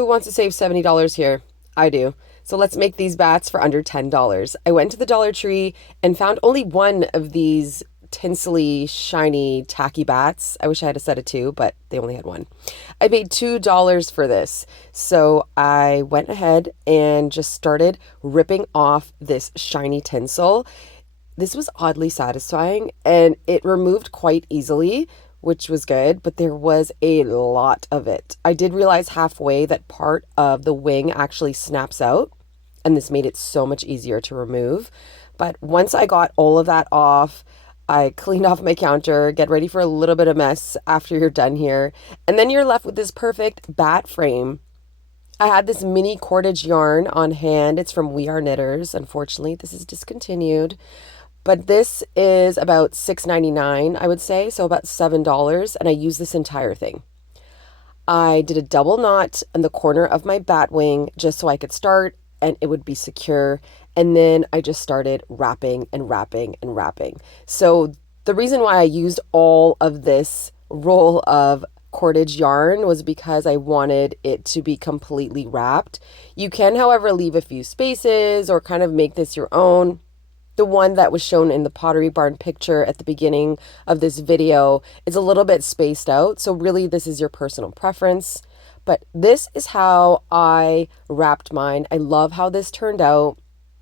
Who wants to save $70 here? I do. So let's make these bats for under $10. I went to the Dollar Tree and found only one of these tinsely, shiny, tacky bats. I wish I had a set of two, but they only had one. I paid $2 for this. So I went ahead and just started ripping off this shiny tinsel. This was oddly satisfying and it removed quite easily, which was good, but there was a lot of it. I did realize halfway that part of the wing actually snaps out, and this made it so much easier to remove. But once I got all of that off, I cleaned off my counter, get ready for a little bit of mess after you're done here, and then you're left with this perfect bat frame. I had this mini cordage yarn on hand. It's from We Are Knitters. Unfortunately, this is discontinued. But this is about $6.99, I would say, so about $7, and I used this entire thing. I did a double knot in the corner of my bat wing just so I could start and it would be secure. And then I just started wrapping and wrapping and wrapping. So the reason why I used all of this roll of cordage yarn was because I wanted it to be completely wrapped. You can, however, leave a few spaces or kind of make this your own. The one that was shown in the Pottery Barn picture at the beginning of this video is a little bit spaced out. So really this is your personal preference. But this is how I wrapped mine. I love how this turned out.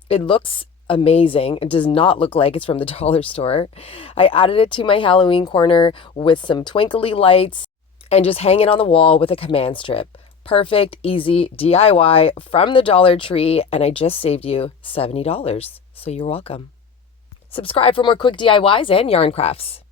It looks amazing. It does not look like it's from the dollar store. I added it to my Halloween corner with some twinkly lights and just hang it on the wall with a command strip. Perfect, easy DIY from the Dollar Tree, and I just saved you $70. So you're welcome. Subscribe for more quick DIYs and yarn crafts.